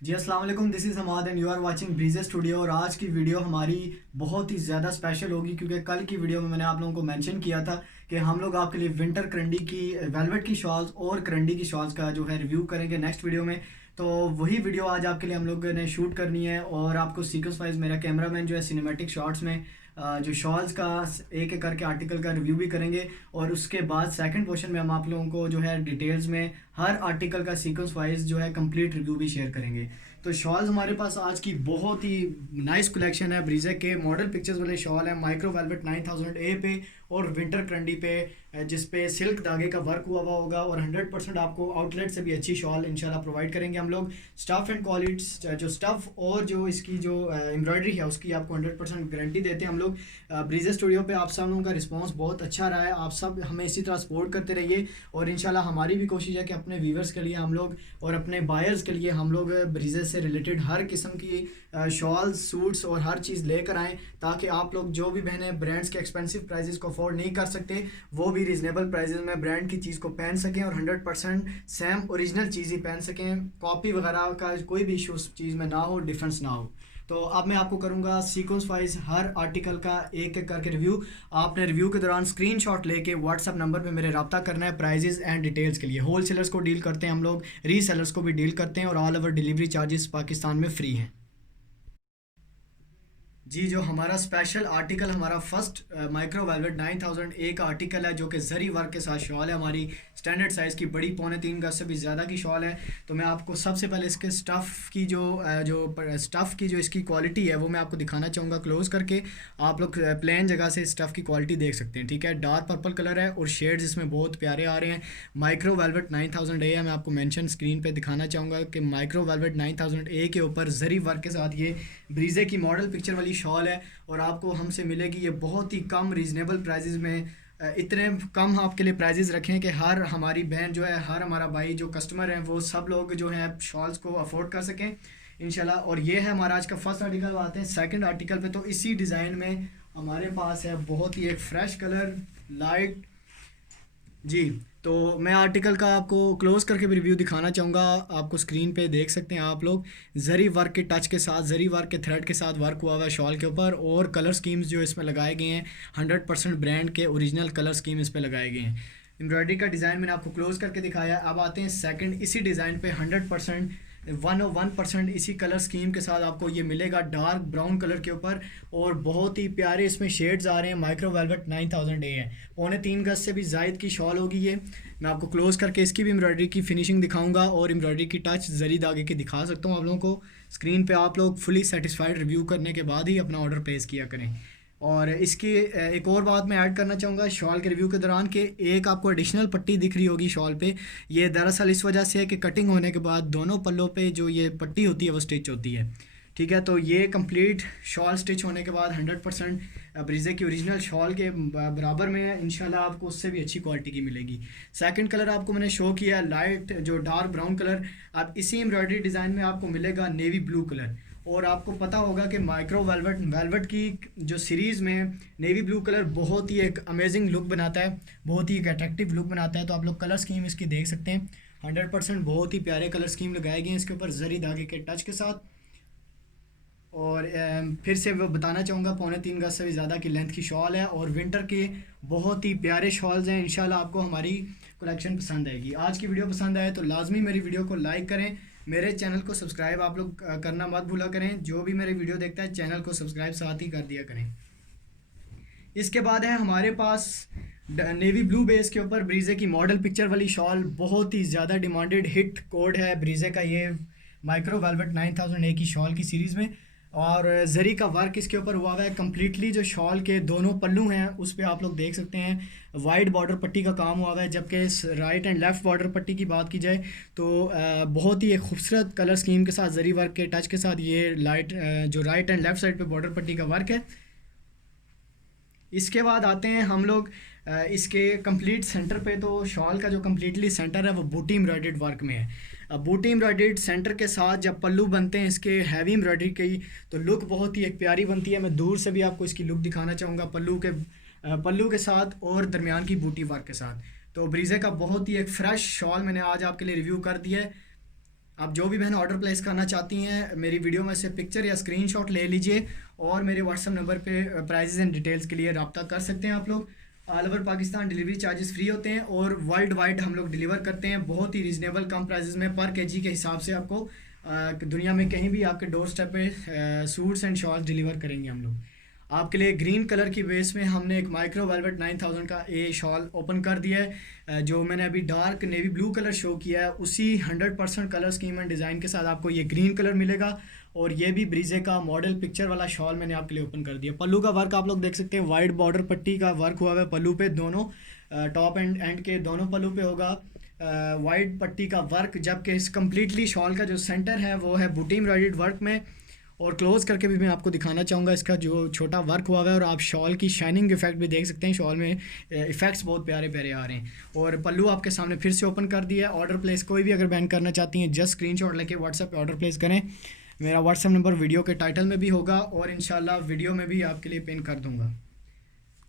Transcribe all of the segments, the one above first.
जी अस्सलाम वालेकुम, this is Hamad and you are watching Breeze studio. और आज की वीडियो हमारी बहुत ही ज़्यादा स्पेशल होगी क्योंकि कल की वीडियो में मैंने आप लोगों को मेंशन किया था कि हम लोग आपके लिए विंटर करंडी की वेलवेट की शॉल्स और करंडी की शॉल्स का जो है रिव्यू करेंगे नेक्स्ट वीडियो में। तो वही वीडियो आज आपके लिए हम लोग ने शूट करनी है और आपको सीक्वेंस वाइज मेरा कैमरामैन जो है सिनेमैटिक शॉट्स में जो शॉल्स का एक एक करके आर्टिकल का रिव्यू भी करेंगे। और उसके बाद सेकंड पोर्शन में हम आप लोगों को जो है डिटेल्स में हर आर्टिकल का सीक्वेंस वाइज जो है कंप्लीट रिव्यू भी शेयर करेंगे। तो शॉल्स हमारे पास आज की बहुत ही नाइस कलेक्शन है। ब्रीजे के मॉडल पिक्चर्स वाले शॉल है माइक्रो वेलवेट 9000 ए पे और विंटर करंडी पे जिस पे सिल्क धागे का वर्क हुआ होगा और 100% आपको आउटलेट से भी अच्छी शॉल इंशाल्लाह प्रोवाइड करेंगे हम लोग। स्टफ़ एंड क्वालिटी जो स्टफ़ और जो इसकी जो एम्ब्रॉयडरी है उसकी आपको 100% गारंटी देते हैं हम लोग। ब्रीजे स्टूडियो पे आप सब लोगों का रिस्पांस बहुत अच्छा रहा है। आप सब हमें इसी तरह सपोर्ट करते रहिए और इंशाल्लाह हमारी भी कोशिश है कि अपने व्यूवर्स के लिए हम लोग और अपने बायर्स के लिए हम लोग ब्रीजे से रिलेटेड हर किस्म की शॉल्स सूट्स और हर चीज़ लेकर आएँ ताकि आप लोग जो भी बहनें ब्रांड्स के एक्सपेंसिव प्राइजेस को अफोर्ड नहीं कर सकते वो भी रीज़नेबल प्राइजेस में ब्रांड की चीज़ को पहन सकें और 100% सेम ओरिजिनल चीज़ ही पहन सकें। कॉपी वगैरह का कोई भी इशू उस चीज़ में ना हो, डिफरेंस ना हो। तो अब मैं आपको करूंगा सीक्वेंस वाइज हर आर्टिकल का एक एक करके रिव्यू। आपने रिव्यू के दौरान स्क्रीनशॉट लेके व्हाट्सअप नंबर पे मेरे रब्ता करना है प्राइजेस एंड डिटेल्स के लिए। होल सेलर्स को डील करते हैं हम लोग, रीसेलर्स को भी डील करते हैं और all over delivery charges Pakistan में फ्री हैं। जी, जो हमारा स्पेशल आर्टिकल हमारा फर्स्ट माइक्रो वेलवेट 9000 ए का आर्टिकल है जो कि जरी वर्क के साथ शॉल है हमारी स्टैंडर्ड साइज़ की, बड़ी 3.25 गज से भी ज़्यादा की शॉल है। तो मैं आपको सबसे पहले इसके स्टफ़ की जो स्टफ़ की जो इसकी क्वालिटी है वो मैं आपको दिखाना चाहूँगा क्लोज़ करके। आप लोग प्लेन जगह से स्टफ़ की क्वालिटी देख सकते हैं, ठीक है। डार्क पर्पल कलर है और शेड्स इसमें बहुत प्यारे आ रहे हैं। माइक्रो वेलवेट 9000 ए है, मैं आपको मेंशन स्क्रीन पे दिखाना चाहूँगा कि माइक्रो वेलवेट 9000 ए के ऊपर जरी वर्क के साथ ये ब्रीजे की मॉडल पिक्चर वाली शॉल है और आपको हमसे मिलेगी ये बहुत ही कम रीज़नेबल प्राइजेज़ में। इतने कम आपके लिए प्राइजेज़ रखें कि हर हमारी बहन जो है, हर हमारा भाई जो कस्टमर हैं वो सब लोग जो हैं शॉल्स को अफोर्ड कर सकें इंशाल्लाह। और ये है हमारा आज का फर्स्ट आर्टिकल। आते हैं सेकंड आर्टिकल पे। तो इसी डिज़ाइन में हमारे पास है बहुत ही एक फ्रेश कलर लाइट। जी, तो मैं आर्टिकल का आपको क्लोज करके भी रिव्यू दिखाना चाहूँगा। आपको स्क्रीन पे देख सकते हैं आप लोग, जरी वर्क के टच के साथ, जरी वर्क के थ्रेड के साथ वर्क हुआ हुआ है शॉल के ऊपर और कलर स्कीम्स जो इसमें लगाए गए हैं 100% ब्रांड के ओरिजिनल कलर स्कीम इस पे लगाए गए हैं। एम्ब्रॉयडरी का डिज़ाइन मैंने आपको क्लोज करके दिखाया। अब आते हैं सेकंड, इसी डिज़ाइन पे 100% 101% इसी कलर स्कीम के साथ आपको ये मिलेगा डार्क ब्राउन कलर के ऊपर और बहुत ही प्यारे इसमें शेड्स आ रहे हैं। माइक्रो वेलवेट 9000 ए है, 3.25 गज से भी जायद की शॉल होगी ये। मैं आपको क्लोज करके इसकी भी एम्ब्रॉयडरी की फिनिशिंग दिखाऊंगा और एम्ब्रॉयडरी की टच जरी धागे की दिखा सकता हूँ आप लोगों को स्क्रीन पे। आप लोग फुली सेटिस्फाइड रिव्यू करने के बाद ही अपना ऑर्डर प्लेस किया करें। और इसकी एक और बात मैं ऐड करना चाहूँगा शॉल के रिव्यू के दौरान कि एक आपको एडिशनल पट्टी दिख रही होगी शॉल पे। ये दरअसल इस वजह से है कि कटिंग होने के बाद दोनों पल्लों पे जो ये पट्टी होती है वो स्टिच होती है, ठीक है। तो ये कंप्लीट शॉल स्टिच होने के बाद 100% ब्रीजे की ओरिजिनल शॉल के बराबर में है इंशाल्लाह। आपको उससे भी अच्छी क्वालिटी की मिलेगी। सेकंड कलर आपको मैंने शो किया लाइट जो डार्क ब्राउन कलर। अब इसी एम्ब्रॉयडरी डिज़ाइन में आपको मिलेगा नेवी ब्लू कलर। और आपको पता होगा कि माइक्रो वेलवेट वेलवेट की जो सीरीज़ में नेवी ब्लू कलर बहुत ही एक अमेजिंग लुक बनाता है, बहुत ही एक अट्रैक्टिव लुक बनाता है। तो आप लोग कलर स्कीम इसकी देख सकते हैं, 100% बहुत ही प्यारे कलर स्कीम लगाए गए हैं इसके ऊपर जरी धागे के टच के साथ। और फिर से वो बताना चाहूँगा 3.25 गज से भी ज़्यादा की लेंथ की शॉल है और विंटर के बहुत ही प्यारे शॉल्स हैं। इंशाल्लाह आपको हमारी कलेक्शन पसंद आएगी। आज की वीडियो पसंद आए तो लाजमी मेरी वीडियो को लाइक करें, मेरे चैनल को सब्सक्राइब आप लोग करना मत भूला करें। जो भी मेरी वीडियो देखता है चैनल को सब्सक्राइब साथ ही कर दिया करें। इसके बाद है हमारे पास नेवी ब्लू बेस के ऊपर ब्रीजे की मॉडल पिक्चर वाली शॉल। बहुत ही ज़्यादा डिमांडेड हिट कोड है ब्रीजे का ये माइक्रो वेलवेट 9000 ए की शॉल की सीरीज़ में। और जरी का वर्क इसके ऊपर हुआ हुआ है कम्प्लीटली। जो शॉल के दोनों पल्लू हैं उस पर आप लोग देख सकते हैं वाइड बॉर्डर पट्टी का काम हुआ हुआ है, जबकि राइट एंड लेफ़्ट बॉर्डर पट्टी की बात की जाए तो बहुत ही एक खूबसूरत कलर स्कीम के साथ जरी वर्क के टच के साथ ये लाइट जो राइट एंड लेफ़्ट साइड पे बॉर्डर पट्टी का वर्क है। इसके बाद आते हैं हम लोग इसके कंप्लीट सेंटर पे। तो शॉल का जो कम्प्लीटली सेंटर है वो बूटी एम्ब्रॉयडर्ड वर्क में है। अब बूटी एम्ब्रॉयडर्ड सेंटर के साथ जब पल्लू बनते हैं इसके हैवी एम्ब्रॉयडरी की तो लुक बहुत ही एक प्यारी बनती है। मैं दूर से भी आपको इसकी लुक दिखाना चाहूँगा पल्लू के साथ और दरमियान की बूटी वर्क के साथ। तो ब्रीजे का बहुत ही एक फ़्रेश शॉल मैंने आज आपके लिए रिव्यू कर दिया है। आप जो भी बहन ऑर्डर प्लेस करना चाहती हैं, मेरी वीडियो में से पिक्चर या स्क्रीनशॉट ले लीजिए और मेरे व्हाट्सअप नंबर पे प्राइजेज़ एंड डिटेल्स के लिए रब्ता कर सकते हैं आप लोग। All over Pakistan delivery charges free होते हैं और वर्ल्ड वाइड हम लोग डिलीवर करते हैं बहुत ही रीज़नेबल कम प्राइजेस में, पर केजी के हिसाब से आपको दुनिया में कहीं भी आपके डोर स्टेप पे सूट्स एंड शॉल्स डिलीवर करेंगे हम लोग। आपके लिए ग्रीन कलर की बेस में हमने एक माइक्रो वेलवेट 9000 का ये शॉल ओपन कर दिया है। जो मैंने अभी dark navy blue colour show किया है उसी 100% कलर स्कीम एंड डिज़ाइन के साथ आपको ये ग्रीन कलर मिलेगा। और ये भी ब्रीजे का मॉडल पिक्चर वाला शॉल मैंने आपके लिए ओपन कर दिया। पल्लू का वर्क आप लोग देख सकते हैं, वाइड बॉर्डर पट्टी का वर्क हुआ है पल्लू पे, दोनों टॉप एंड के दोनों पल्लू पे होगा वाइड पट्टी का वर्क, जबकि इस कम्प्लीटली शॉल का जो सेंटर है वो है बूटी एम्ब्रॉयडर्ड वर्क में। और क्लोज करके भी मैं आपको दिखाना चाहूँगा इसका जो छोटा वर्क हुआ है, और आप शॉल की शाइनिंग इफेक्ट भी देख सकते हैं, शॉल में इफेक्ट्स बहुत प्यारे प्यारे आ रहे हैं। और पल्लू आपके सामने फिर से ओपन कर दिया है। ऑर्डर प्लेस कोई भी अगर बैन करना चाहती हैं जस्ट स्क्रीनशॉट लेके व्हाट्सएप पे ऑर्डर प्लेस करें। मेरा व्हाट्सएप नंबर वीडियो के टाइटल में भी होगा और इंशाल्लाह वीडियो में भी आपके लिए पिन कर दूँगा।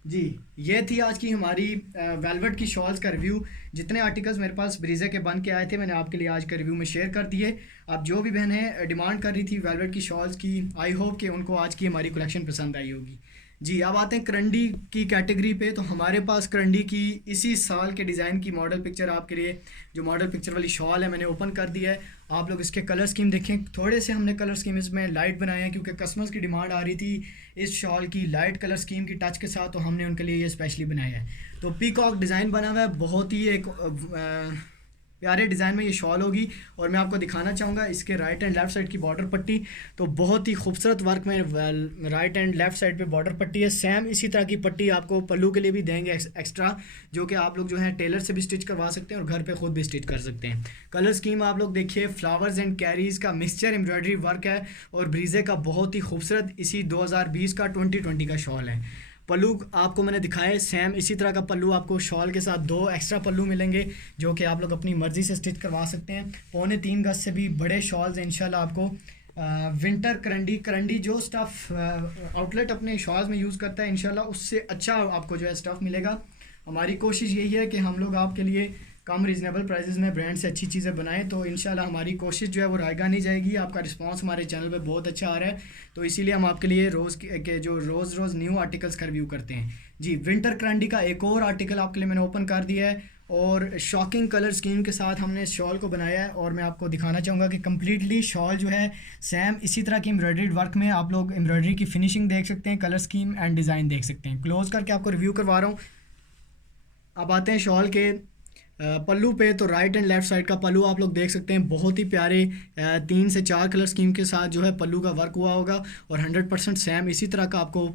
जी, ये थी आज की हमारी वेलवेट की शॉल्स का रिव्यू। जितने आर्टिकल्स मेरे पास ब्रीजे के बन के आए थे मैंने आपके लिए आज के रिव्यू में शेयर कर दिए। आप जो भी बहनें डिमांड कर रही थी वेलवेट की शॉल्स की, आई होप कि उनको आज की हमारी कलेक्शन पसंद आई होगी। जी, अब आते हैं करंडी की कैटेगरी पे। तो हमारे पास करंडी की इसी साल के डिज़ाइन की मॉडल पिक्चर आपके लिए, जो मॉडल पिक्चर वाली शॉल है मैंने ओपन कर दिया है। आप लोग इसके कलर स्कीम देखें, थोड़े से हमने कलर स्कीम इसमें लाइट बनाए हैं क्योंकि कस्टमर्स की डिमांड आ रही थी इस शॉल की लाइट कलर स्कीम की टच के साथ, तो हमने उनके लिए ये स्पेशली बनाया है। तो पीकॉक डिज़ाइन बना हुआ है, बहुत ही एक प्यारे डिज़ाइन में ये शॉल होगी। और मैं आपको दिखाना चाहूँगा इसके राइट एंड लेफ़्ट साइड की बॉर्डर पट्टी, तो बहुत ही खूबसूरत वर्क में राइट एंड लेफ़्ट साइड पे बॉर्डर पट्टी है। सेम इसी तरह की पट्टी आपको पल्लू के लिए भी देंगे एक्स्ट्रा, जो कि आप लोग जो है टेलर से भी स्टिच करवा सकते हैं और घर पे खुद भी स्टिच कर सकते हैं। कलर स्कीम आप लोग देखिए, फ्लावर्स एंड कैरीज़ का मिक्सचर एम्ब्रॉयडरी वर्क है और ब्रीजे का बहुत ही खूबसूरत इसी 2020 का 2020 का शॉल है। पल्लू आपको मैंने दिखाया सेम इसी तरह का पल्लू आपको शॉल के साथ 2 एक्स्ट्रा पल्लू मिलेंगे जो कि आप लोग अपनी मर्ज़ी से स्टिच करवा सकते हैं। 3.25 गज से भी बड़े शॉल्स हैं इंशाल्लाह आपको। विंटर करंडी जो स्टफ़ आउटलेट अपने शॉल्स में यूज़ करता है इंशाल्लाह उससे अच्छा आपको जो है स्टफ़ मिलेगा। हमारी कोशिश यही है कि हम लोग आपके लिए कम रीज़नेबल प्राइसेस में ब्रांड से अच्छी चीज़ें बनाएं, तो इंशाल्लाह हमारी कोशिश जो है वो रायगा नहीं जाएगी। आपका रिस्पांस हमारे चैनल पे बहुत अच्छा आ रहा है, तो इसीलिए हम आपके लिए रोज़ के जो रोज़ न्यू आर्टिकल्स का रिव्यू करते हैं। जी, विंटर करंडी का एक और आर्टिकल आपके लिए मैंने ओपन कर दिया है और शॉकिंग कलर स्कीम के साथ हमने इस शॉल को बनाया है। और मैं आपको दिखाना चाहूँगा कि कम्प्लीटली शॉल जो है सेम इसी तरह की एम्ब्रॉयडरी वर्क में आप लोग एम्ब्रॉयडरी की फिनिशिंग देख सकते हैं, कलर स्कीम एंड डिज़ाइन देख सकते हैं। क्लोज करके आपको रिव्यू करवा रहा हूँ। अब आते हैं शॉल के पल्लू पे। तो राइट एंड लेफ़्ट साइड का पल्लू आप लोग देख सकते हैं, बहुत ही प्यारे 3 से 4 कलर स्कीम के साथ जो है पल्लू का वर्क हुआ होगा और 100% सेम इसी तरह का आपको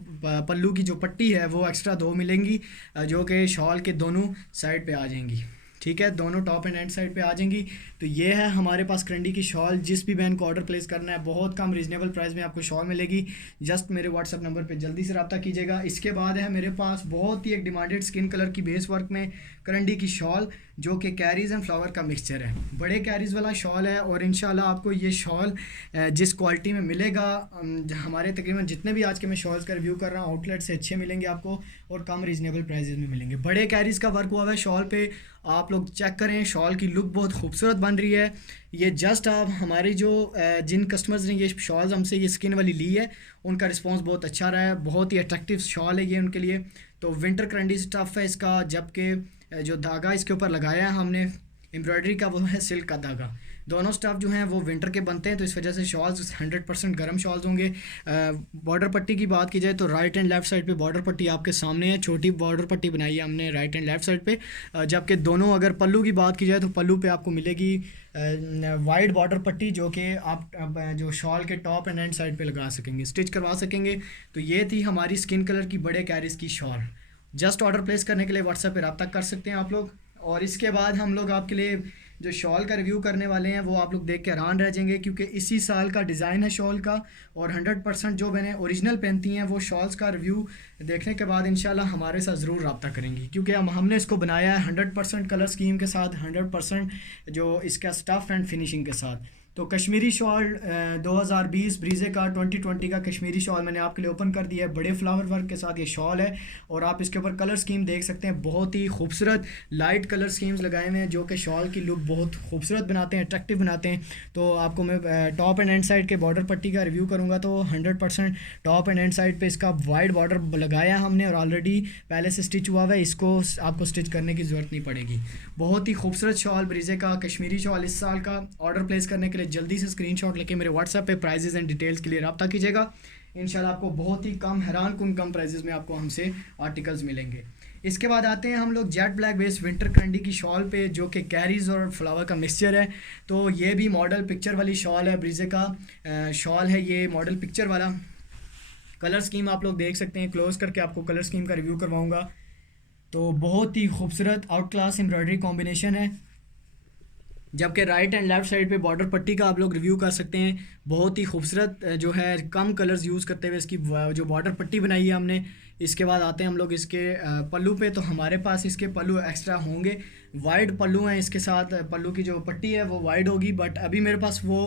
पल्लू की जो पट्टी है वो एक्स्ट्रा 2 मिलेंगी जो कि शॉल के दोनों साइड पे आ जाएंगी। ठीक है, दोनों टॉप एंड साइड पे आ जाएंगी। तो ये है हमारे पास करंडी की शॉल। जिस भी बहन को ऑर्डर प्लेस करना है बहुत कम रीज़नेबल प्राइस में आपको शॉल मिलेगी। जस्ट मेरे व्हाट्सअप नंबर पे जल्दी से रब्ता कीजिएगा। इसके बाद है मेरे पास बहुत ही एक डिमांडेड स्किन कलर की बेस वर्क में करंडी की शॉल जो कि कैरीज़ एंड फ्लावर का मिक्सचर है। बड़े कैरीज़ वाला शॉल है और इंशाल्लाह आपको ये शॉल जिस क्वालिटी में मिलेगा, हमारे तकरीबन जितने भी आज के मैं शॉल्स का रिव्यू कर रहा हूँ आउटलेट से अच्छे मिलेंगे आपको और कम रीज़नेबल प्राइजेज़ में मिलेंगे। बड़े कैरीज़ का वर्क हुआ है शॉल पे, आप लोग चेक करें। शॉल की लुक बहुत खूबसूरत बन रही है। ये जस्ट आप हमारी जो जिन कस्टमर्स ने ये शॉल्स हमसे ये स्किन वाली ली है उनका रिस्पांस बहुत अच्छा रहा है। बहुत ही अट्रैक्टिव शॉल है ये उनके लिए। तो विंटर करंडी स्टफ़ है इसका, जबकि जो धागा इसके ऊपर लगाया है हमने एम्ब्रॉयडरी का वो है सिल्क का धागा। दोनों स्टफ़ जो हैं वो विंटर के बनते हैं, तो इस वजह से शॉल्स 100% गर्म शॉल्स होंगे। बॉर्डर पट्टी की बात की जाए तो राइट एंड लेफ़्ट साइड पे बॉर्डर पट्टी आपके सामने है, छोटी बॉर्डर पट्टी बनाई है हमने राइट एंड लेफ़्ट साइड पे। जबकि दोनों अगर पल्लू की बात की जाए तो पल्लू पे आपको मिलेगी वाइड बॉर्डर पट्टी जो कि आप जो शॉल के टॉप एंड साइड पे लगा सकेंगे, स्टिच करवा सकेंगे। तो ये थी हमारी स्किन कलर की बड़े कैरीज़ की शॉल। जस्ट ऑर्डर प्लेस करने के लिए व्हाट्सएप पे रब्ता कर सकते हैं आप लोग। और इसके बाद हम लोग आपके लिए जो शॉल का रिव्यू करने वाले हैं वो आप लोग देख के हैरान रह जाएंगे क्योंकि इसी साल का डिज़ाइन है शॉल का और 100% जो मैंने ओरिजिनल पहनती हैं वो शॉल्स का रिव्यू देखने के बाद इंशाल्लाह हमारे साथ ज़रूर रब्ता करेंगी क्योंकि हमने इसको बनाया है 100% कलर स्कीम के साथ, 100% जो इसका स्टफ़ एंड फिनिशिंग के साथ। तो कश्मीरी शॉल 2020 ब्रीजे का 2020 का कश्मीरी शॉल मैंने आपके लिए ओपन कर दिया है। बड़े फ्लावर वर्क के साथ ये शॉल है और आप इसके ऊपर कलर स्कीम देख सकते हैं। बहुत ही खूबसूरत लाइट कलर स्कीम्स लगाए हुए हैं जो कि शॉल की लुक बहुत खूबसूरत बनाते हैं, अट्रैक्टिव बनाते हैं। तो आपको मैं टॉप एंड एंड साइड के बॉर्डर पट्टी का रिव्यू करूँगा तो 100% टॉप एंड एंड साइड पर इसका वाइड बॉर्डर लगाया हमने और ऑलरेडी पहले से स्टिच हुआ हुआ है। इसको आपको स्टिच करने की ज़रूरत नहीं पड़ेगी। बहुत ही खूबसूरत शॉल ब्रीजे का कश्मीरी शॉल इस साल का। ऑर्डर प्लेस करने के लिए जल्दी से स्क्रीनशॉट लेके मेरे व्हाट्सएप पे प्राइजेस एंड डिटेल्स के लिए रब्ता कीजिएगा। इंशाल्लाह आपको बहुत ही कम, हैरान कुन कम प्राइजेस में आपको हमसे आर्टिकल्स मिलेंगे। इसके बाद आते हैं हम लोग जेट ब्लैक बेस विंटर क्रंडी की शॉल पे जो कि कैरीज और फ्लावर का मिक्सचर है। तो ये भी मॉडल पिक्चर वाली शॉल है, ब्रीजे का शॉल है ये मॉडल पिक्चर वाला। कलर स्कीम आप लोग देख सकते हैं, क्लोज करके आपको कलर स्कीम का रिव्यू करवाऊँगा। तो बहुत ही खूबसूरत आउट क्लास एम्ब्रॉयडरी कॉम्बिनेशन है, जबकि राइट एंड लेफ़्ट साइड पे बॉर्डर पट्टी का आप लोग रिव्यू कर सकते हैं। बहुत ही खूबसूरत जो है कम कलर्स यूज़ करते हुए इसकी जो बॉर्डर पट्टी बनाई है हमने। इसके बाद आते हैं हम लोग इसके पल्लू पे। तो हमारे पास इसके पल्लू एक्स्ट्रा होंगे, वाइड पल्लू हैं इसके साथ। पल्लू की जो पट्टी है वो वाइड होगी, बट अभी मेरे पास वो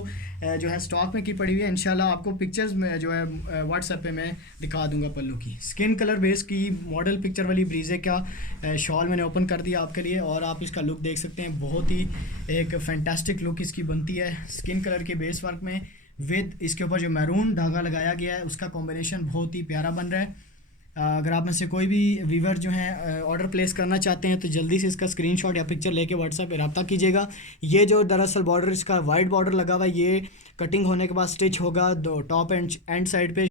जो है स्टॉक में की पड़ी हुई है। इंशाल्लाह आपको पिक्चर्स में जो है व्हाट्सएप पे मैं दिखा दूंगा पल्लू की। स्किन कलर बेस की मॉडल पिक्चर वाली ब्रीजे का शॉल मैंने ओपन कर दिया आपके लिए और आप इसका लुक देख सकते हैं। बहुत ही एक फैंटास्टिक लुक इसकी बनती है स्किन कलर के बेस वर्क में, विद इसके ऊपर जो मैरून धागा लगाया गया है उसका कॉम्बिनेशन बहुत ही प्यारा बन रहा है। अगर आप में से कोई भी वीवर जो है ऑर्डर प्लेस करना चाहते हैं तो जल्दी से इसका स्क्रीनशॉट या पिक्चर लेके व्हाट्सएप पे रब्ता कीजिएगा। ये जो दरअसल बॉर्डर इसका वाइड बॉर्डर लगा हुआ है, ये कटिंग होने के बाद स्टिच होगा दो टॉप एंड साइड पे।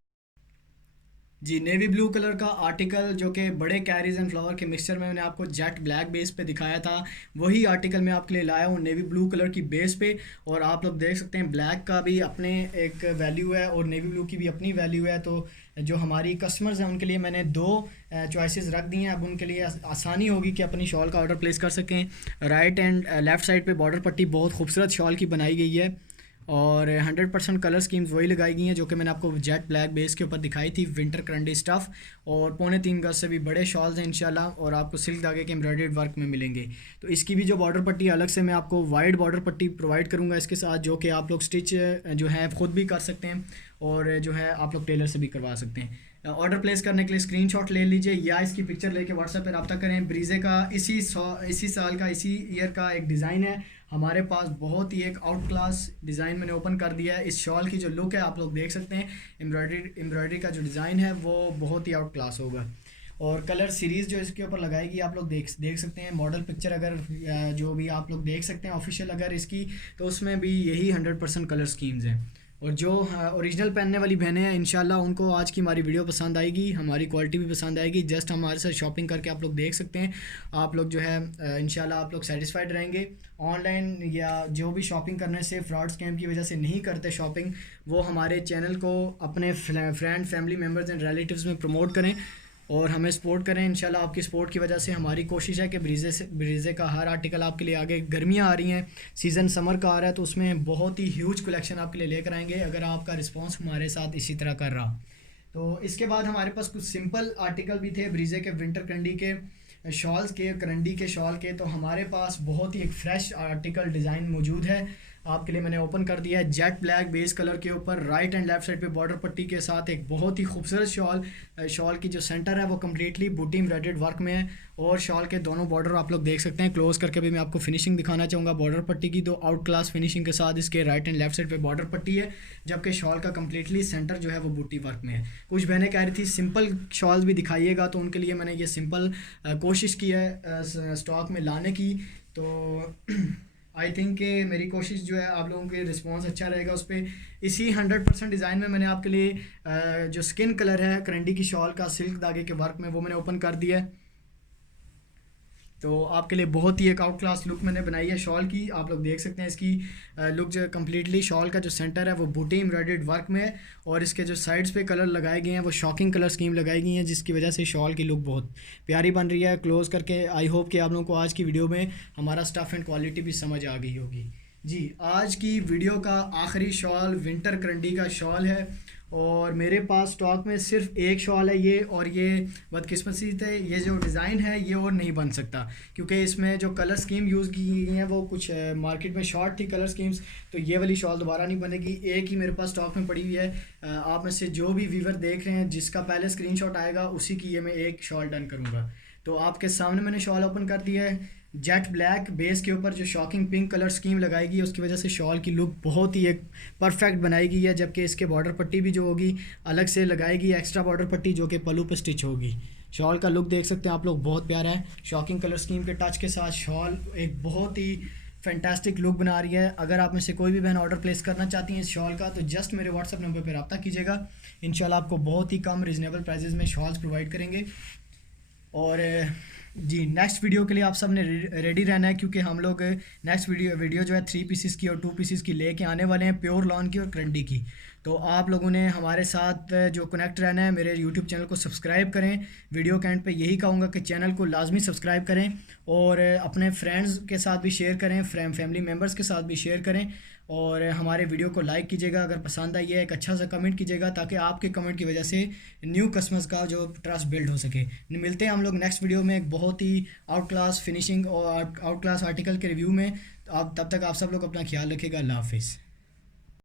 जी, नेवी ब्लू कलर का आर्टिकल जो कि बड़े कैरीज एंड फ्लावर के मिक्सचर में मैंने आपको जेट ब्लैक बेस पे दिखाया था, वही आर्टिकल मैं आपके लिए लाया हूँ नेवी ब्लू कलर की बेस पे। और आप लोग देख सकते हैं ब्लैक का भी अपने एक वैल्यू है और नेवी ब्लू की भी अपनी वैल्यू है। तो जो हमारी कस्टमर्स हैं उनके लिए मैंने दो चॉइसेस रख दी हैं। अब उनके लिए आसानी होगी कि अपनी शॉल का ऑर्डर प्लेस कर सकें। राइट एंड लेफ़्ट साइड पे बॉर्डर पट्टी बहुत खूबसूरत शॉल की बनाई गई है और 100% कलर स्कीम्स वही लगाई गई हैं जो कि मैंने आपको जेट ब्लैक बेस के ऊपर दिखाई थी, विंटर क्रंडी स्टफ़। और 3.25 गज से भी बड़े शॉल्स हैं इंशाल्लाह और आपको सिल्क धागे के एम्ब्रॉयडर्ड वर्क में मिलेंगे। तो इसकी भी जो बॉर्डर पट्टी अलग से मैं आपको वाइड बॉर्डर पट्टी प्रोवाइड करूँगा इसके साथ, जो कि आप लोग स्टिच जो है ख़ुद भी कर सकते हैं और जो है आप लोग टेलर से भी करवा सकते हैं। ऑर्डर प्लेस करने के लिए स्क्रीनशॉट ले लीजिए या इसकी पिक्चर लेके व्हाट्सएप पे रब्ता करें। ब्रीजे का इसी साल का, इसी ईयर का एक डिज़ाइन है हमारे पास। बहुत ही एक आउट क्लास डिज़ाइन मैंने ओपन कर दिया है। इस शॉल की जो लुक है आप लोग देख सकते हैं, एम्ब्रॉयडरी का जो डिज़ाइन है वो बहुत ही आउट क्लास होगा। और कलर सीरीज़ जो इसके ऊपर लगाएगी आप लोग देख सकते हैं। मॉडल पिक्चर अगर जो भी आप लोग देख सकते हैं ऑफिशियल अगर इसकी, तो उसमें भी यही 100% कलर स्कीम्स हैं। और जो ओरिजिनल पहनने वाली बहनें हैं इंशाल्लाह उनको आज की हमारी वीडियो पसंद आएगी, हमारी क्वालिटी भी पसंद आएगी। जस्ट हमारे साथ शॉपिंग करके आप लोग देख सकते हैं, आप लोग जो है इंशाल्लाह आप लोग सेटिस्फाइड रहेंगे। ऑनलाइन या जो भी शॉपिंग करने से फ्रॉड स्कैम की वजह से नहीं करते शॉपिंग, वो हमारे चैनल को अपने friend family members and relatives में प्रमोट करें और हमें सपोर्ट करें। इंशाल्लाह आपकी सपोर्ट की वजह से हमारी कोशिश है कि ब्रीजे का हर आर्टिकल आपके लिए, आगे गर्मियाँ आ रही हैं, सीज़न समर का आ रहा है, तो उसमें बहुत ही ह्यूज कलेक्शन आपके लिए लेकर आएंगे अगर आपका रिस्पांस हमारे साथ इसी तरह कर रहा। तो इसके बाद हमारे पास कुछ सिंपल आर्टिकल भी थे ब्रीजे के विंटर क्रंडी के शॉल्स के, क्रंडी के शॉल के। तो हमारे पास बहुत ही एक फ्रेश आर्टिकल डिज़ाइन मौजूद है आपके लिए, मैंने ओपन कर दिया है जेट ब्लैक बेस कलर के ऊपर। राइट एंड लेफ्ट साइड पे बॉर्डर पट्टी के साथ एक बहुत ही खूबसूरत शॉल की जो सेंटर है वो कम्प्लीटली बूटी एम्ब्रॉयडर्ड वर्क में है और शॉल के दोनों बॉर्डर आप लोग देख सकते हैं। क्लोज करके भी मैं आपको फिनिशिंग दिखाना चाहूँगा बॉर्डर पट्टी की। तो आउट क्लास फिनिशिंग के साथ इसके राइट एंड लेफ्ट साइड पे बॉर्डर पट्टी है, जबकि शॉल का कम्प्लीटली सेंटर जो है वो बूटी वर्क में है। कुछ बहनें कह रही थी सिंपल शॉल्स भी दिखाइएगा, तो उनके लिए मैंने ये सिंपल कोशिश की है स्टॉक में लाने की। तो आई थिंक कि मेरी कोशिश जो है आप लोगों के रिस्पांस अच्छा रहेगा उस पर। इसी 100% डिज़ाइन में मैंने आपके लिए जो स्किन कलर है क्रंडी की शॉल का सिल्क धागे के वर्क में, वो मैंने ओपन कर दिया है। तो आपके लिए बहुत ही एक आउट क्लास लुक मैंने बनाई है शॉल की। आप लोग देख सकते हैं इसकी लुक जो कम्प्लीटली शॉल का जो सेंटर है वो बूटी एम्ब्रॉयडर्ड वर्क में है और इसके जो साइड्स पे कलर लगाए गए हैं वो शॉकिंग कलर स्कीम लगाई गई हैं, जिसकी वजह से शॉल की लुक बहुत प्यारी बन रही है। क्लोज करके आई होप कि आप लोगों को आज की वीडियो में हमारा स्टफ़ एंड क्वालिटी भी समझ आ गई होगी। जी, आज की वीडियो का आखिरी शॉल विंटर क्रंडी का शॉल है और मेरे पास स्टॉक में सिर्फ एक शॉल है ये, और ये बदकिस्मती से ये जो डिज़ाइन है ये और नहीं बन सकता, क्योंकि इसमें जो कलर स्कीम यूज़ की गई हैं वो कुछ मार्केट में शॉर्ट थी कलर स्कीम्स, तो ये वाली शॉल दोबारा नहीं बनेगी। एक ही मेरे पास स्टॉक में पड़ी हुई है। आप में से जो भी व्यूवर देख रहे हैं जिसका पहले स्क्रीनशॉट आएगा उसी की ये मैं एक शॉल डन करूँगा। तो आपके सामने मैंने शॉल ओपन कर दिया है। जेट ब्लैक बेस के ऊपर जो शॉकिंग पिंक कलर स्कीम लगाई गई है उसकी वजह से शॉल की लुक बहुत ही एक परफेक्ट बनाई गई है, जबकि इसके बॉर्डर पट्टी भी जो होगी अलग से लगाएगी, एक्स्ट्रा बॉर्डर पट्टी जो कि पल्लू पे स्टिच होगी। शॉल का लुक देख सकते हैं आप लोग, बहुत प्यारा है। शॉकिंग कलर स्कीम के टच के साथ शॉल एक बहुत ही फैंटास्टिक लुक बना रही है। अगर आप में से कोई भी बहन ऑर्डर प्लेस करना चाहती हैं इस शॉल का, तो जस्ट मेरे व्हाट्सअप नंबर पर रब्ता कीजिएगा। इंशाल्लाह आपको बहुत ही कम रिजनेबल प्राइजेज़ में शॉल्स प्रोवाइड करेंगे। और जी नेक्स्ट वीडियो के लिए आप सब ने रेडी रहना है, क्योंकि हम लोग नेक्स्ट वीडियो जो है 3 पीसीस की और 2 पीसीस की लेके आने वाले हैं, प्योर लॉन की और क्रंडी की। तो आप लोगों ने हमारे साथ जो कनेक्ट रहना है, मेरे यूट्यूब चैनल को सब्सक्राइब करें। वीडियो के एंड पे यही कहूँगा कि चैनल को लाजमी सब्सक्राइब करें और अपने फ्रेंड्स के साथ भी शेयर करें, फैमिली मेम्बर्स के साथ भी शेयर करें, और हमारे वीडियो को लाइक कीजिएगा। अगर पसंद आई है एक अच्छा सा कमेंट कीजिएगा, ताकि आपके कमेंट की वजह से न्यू कस्टमर्स का जो ट्रस्ट बिल्ड हो सके। मिलते हैं हम लोग नेक्स्ट वीडियो में एक बहुत ही आउट क्लास फिनिशिंग और आउट क्लास आर्टिकल के रिव्यू में। तो आप तब तक आप सब लोग अपना ख्याल रखिएगा। अल्लाह हाफिज़।